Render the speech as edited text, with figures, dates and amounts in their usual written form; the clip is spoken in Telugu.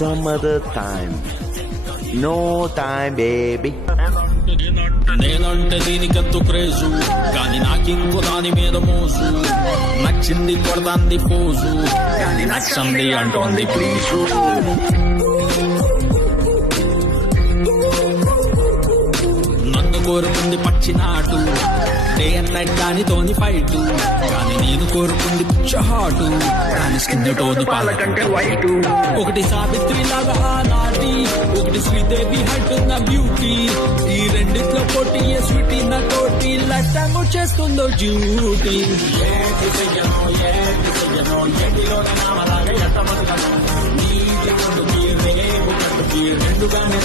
some other time. No time, baby. నేనంటే దీనికెంతో క్రేజు, కానీ నాకింకో దాని మీద మోజు. నచ్చింది కొడతాంది పోజు, కానీ నచ్చంది అంటోంది ప్లీజు. నన్ను కోరుకుంది పచ్చినాటు, డే అండ్ నైట్ దానితోని ఫైటు. కానీ నేను కోరుకుంది పిచ్చహాటు, కానీ స్కిన్ తోని పాలకంటే వైటు. ఒకటి సావిత్రి లాగా ఆనాటి, ఒకటి శ్రీదేవి హైట్ ఉన్న బ్యూటీ. ఈ రెండిట్లో పోటీ ఏ స్వీటీ నా తోటి లైఫ్ టైమ్ చేస్తుందో డ్యూటీ. రెండు కానీ